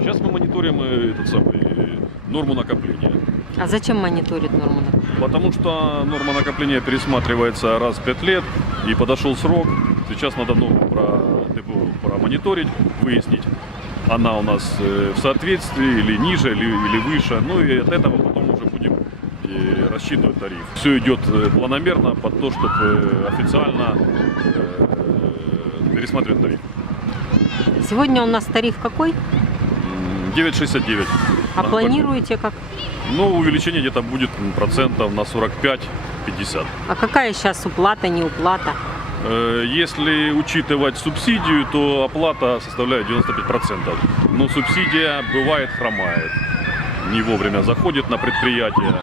Сейчас мы мониторим норму накопления. А зачем мониторить норму? Потому что норма накопления пересматривается раз в 5 лет и подошел срок. Сейчас надо норму промониторить, выяснить, она у нас в соответствии или ниже, или выше. Ну и от этого потом уже будем рассчитывать тариф. Все идет планомерно под то, чтобы официально пересматривать тариф. Сегодня у нас тариф какой? 9,69. А планируете как? Ну, увеличение где-то будет процентов на 45-50. А какая сейчас уплата, не уплата? Если учитывать субсидию, то оплата составляет 95%. Но субсидия бывает хромает. Не вовремя заходит на предприятие.